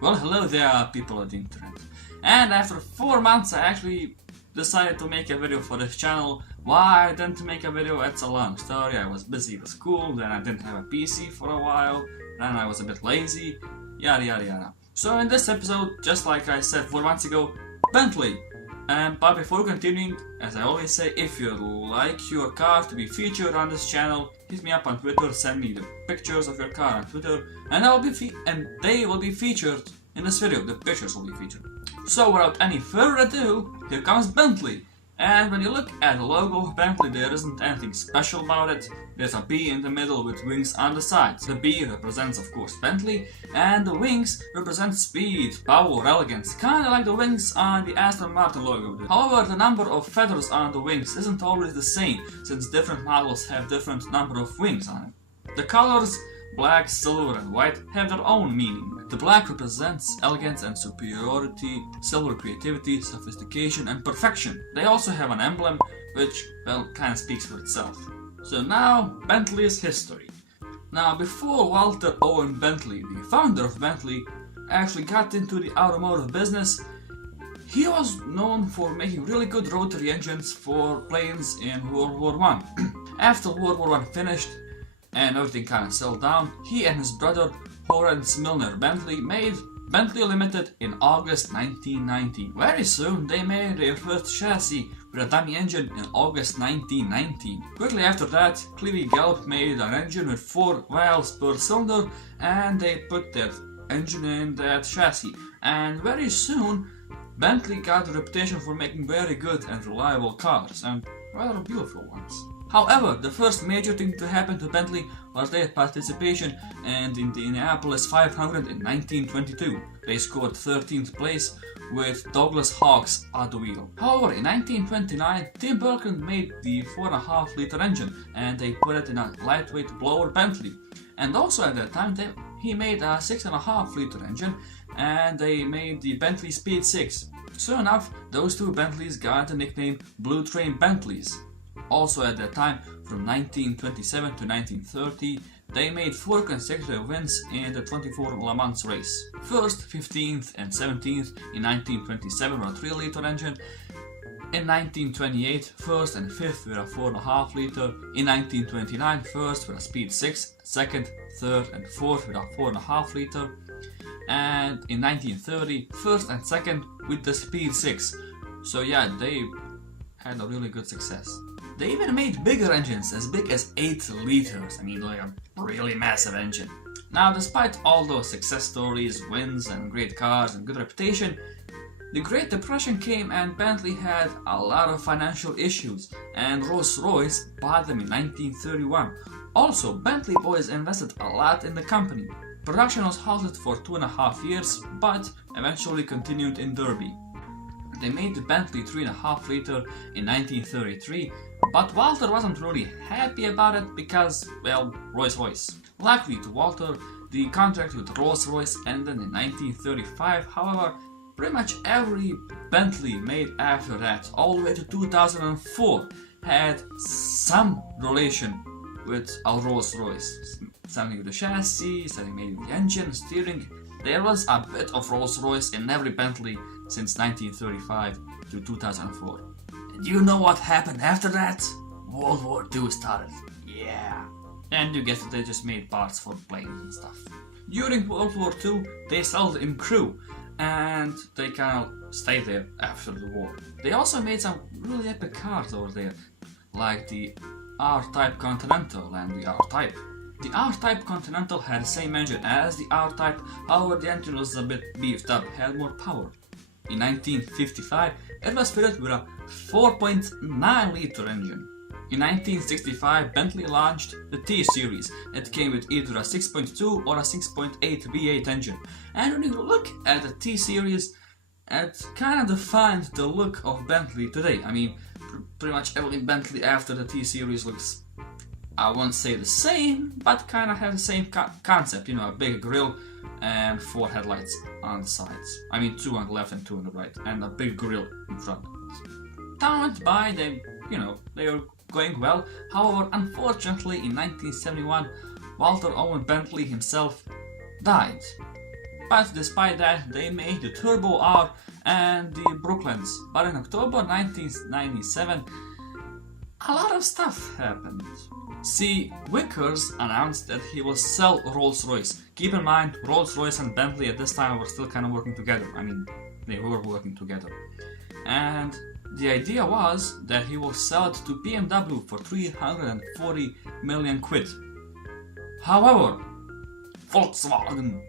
Well, hello there, people of the internet. And after 4 months, I actually decided to make a video for this channel. Why I didn't make a video? It's a long story. I was busy with school, then I didn't have a PC for a while, then I was a bit lazy, yada yada yada. So in this episode, just like I said 4 months ago, Bentley. But before continuing, as I always say, if you'd like your car to be featured on this channel, hit me up on Twitter, send me the pictures of your car on Twitter, and they will be featured in this video. The pictures will be featured. So without any further ado, here comes Bentley. And when you look at the logo of Bentley, there isn't anything special about it. There's a B in the middle with wings on the sides. The B represents, of course, Bentley, and the wings represent speed, power, elegance, kinda like the wings on the Aston Martin logo. However, the number of feathers on the wings isn't always the same, since different models have different number of wings on it. The colors black, silver, and white have their own meaning. The black represents elegance and superiority, silver creativity, sophistication, and perfection. They also have an emblem, which, well, kind of speaks for itself. So now, Bentley's history. Now, before Walter Owen Bentley, the founder of Bentley, actually got into the automotive business, he was known for making really good rotary engines for planes in World War I. After World War I finished, and everything kind of settled down, he and his brother Horace Milner Bentley made Bentley Limited in August 1990. Very soon they made their first chassis with a dummy engine in August 1919. Quickly after that, Clevie Gallup made an engine with 4 valves per cylinder, and they put their engine in that chassis. And very soon, Bentley got a reputation for making very good and reliable cars, and rather beautiful ones. However, the first major thing to happen to Bentley was their participation in the Indianapolis 500 in 1922. They scored 13th place with Douglas Hawkes at the wheel. However, in 1929, Tim Birkin made the 4.5 liter engine, and they put it in a lightweight blower Bentley. And also at that time, he made a 6.5 liter engine, and they made the Bentley Speed 6. Soon enough, those two Bentleys got the nickname Blue Train Bentleys. Also at that time, from 1927 to 1930, they made 4 consecutive wins in the 24 Le Mans race. First, 15th and 17th in 1927 with a 3 liter engine. In 1928, first and 5th with a 4.5 liter. In 1929, first with a Speed 6, second, third and 4th with a 4.5 liter. And in 1930, first and second with the Speed 6. So yeah, they had a really good success. They even made bigger engines, as big as 8 liters. I mean, like a really massive engine. Now, despite all those success stories, wins, and great cars and good reputation, the Great Depression came and Bentley had a lot of financial issues, and Rolls-Royce bought them in 1931. Also, Bentley boys invested a lot in the company. Production was halted for 2.5 years, but eventually continued in Derby. They made the Bentley 3.5 liter in 1933, but Walter wasn't really happy about it because, well, Rolls-Royce. Luckily to Walter, the contract with Rolls-Royce ended in 1935. However, pretty much every Bentley made after that, all the way to 2004, had some relation with a Rolls-Royce. Something with the chassis, something maybe with the engine, steering. There was a bit of Rolls-Royce in every Bentley since 1935 to 2004. And you know what happened after that? World War II started. Yeah. And you guessed it, they just made parts for planes and stuff. During World War II, they settled in Crewe, and they kind of stayed there after the war. They also made some really epic cars over there, like the R-Type Continental and the R-Type. The R-Type Continental had the same engine as the R-Type, however the engine was a bit beefed up, had more power. In 1955, it was fitted with a 4.9 liter engine. In 1965, Bentley launched the T-Series. It came with either a 6.2 or a 6.8 V8 engine. And when you look at the T-Series, it kind of defined the look of Bentley today. I mean, pretty much every Bentley after the T-Series looks, I won't say the same, but kind of have the same concept. You know, a big grille and 4 headlights on the sides. I mean, 2 on the left and 2 on the right, and a big grille in front. Time went by, they were going well. However, unfortunately, in 1971, Walter Owen Bentley himself died. But despite that, they made the Turbo R and the Brooklands. But in October 1997, a lot of stuff happened. See, Vickers announced that he will sell Rolls-Royce. Keep in mind, Rolls-Royce and Bentley at this time were still kind of working together. I mean, they were working together. And the idea was that he will sell it to BMW for 340 million quid. However, Volkswagen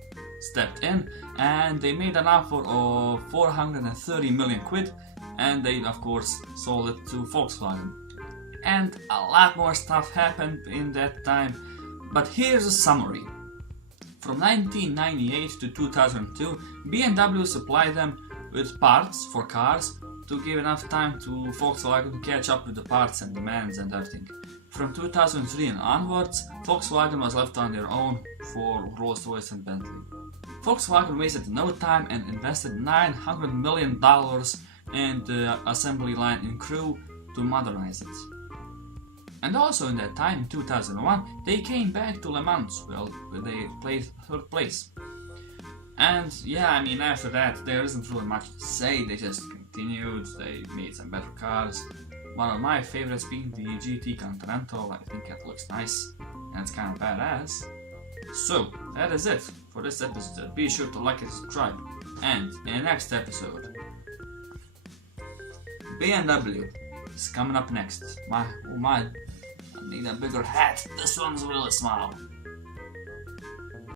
stepped in and they made an offer of 430 million quid, and they of course sold it to Volkswagen. And a lot more stuff happened in that time, but here's a summary. From 1998 to 2002, BMW supplied them with parts for cars to give enough time to Volkswagen to catch up with the parts and demands and everything. From 2003 and onwards, Volkswagen was left on their own for Rolls-Royce and Bentley. Volkswagen wasted no time and invested $900 million in the assembly line and crew to modernize it. And also in that time, in 2001, they came back to Le Mans, well, they placed 3rd place. And yeah, I mean, after that, there isn't really much to say, they just continued, they made some better cars. One of my favorites being the GT Continental. I think it looks nice and it's kind of badass. So, that is it for this episode. Be sure to like and subscribe. And in the next episode, BMW is coming up next. I need a bigger hat. This one's really small.